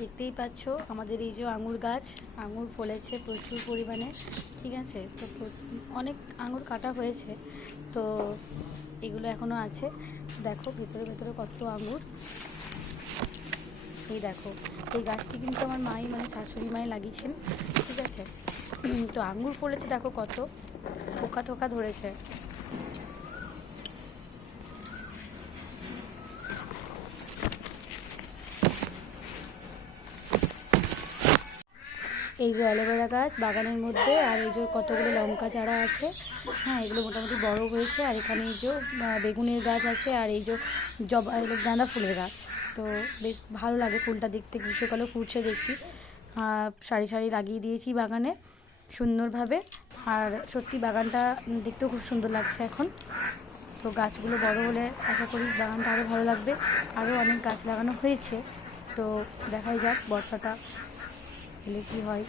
দেখতেই পাচ্ছ আমাদের এই যে আঙুর গাছ, আঙুর ফলেছে প্রচুর পরিমাণে। ঠিক আছে, তো অনেক আঙুর কাটা হয়েছে, তো এগুলো এখনও আছে। দেখো ভেতরে ভেতরে কত আঙুর। এই দেখো, এই গাছটি কিন্তু আমার মাই মানে শাশুড়ি মাই লাগিয়েছেন। ঠিক আছে, তো আঙুর ফলেছে দেখো কত, থোকা থোকা ধরেছে। এই যে অ্যালোভেরা গাছ বাগানের মধ্যে, আর এই যে কতগুলো লঙ্কা চারা আছে। হ্যাঁ, এগুলো মোটামুটি বড় হয়েছে। আর এখানে এই যে বেগুনের গাছ আছে, আর এই যে জবা গাঁদা ফুলের গাছ। তো বেশ ভালো লাগে ফুলটা দেখতে, গ্রীষ্মকালেও ফুটছে দেখছি। সারি সারি লাগিয়ে দিয়েছি বাগানে সুন্দরভাবে। আর সত্যি বাগানটা দেখতেও খুব সুন্দর লাগছে এখন। তো গাছগুলো বড় হলে আশা করি বাগানটা আরও ভালো লাগবে। আরও অনেক গাছ লাগানো হয়েছে, তো দেখাই যাক বর্ষাটা এলে কী হয়।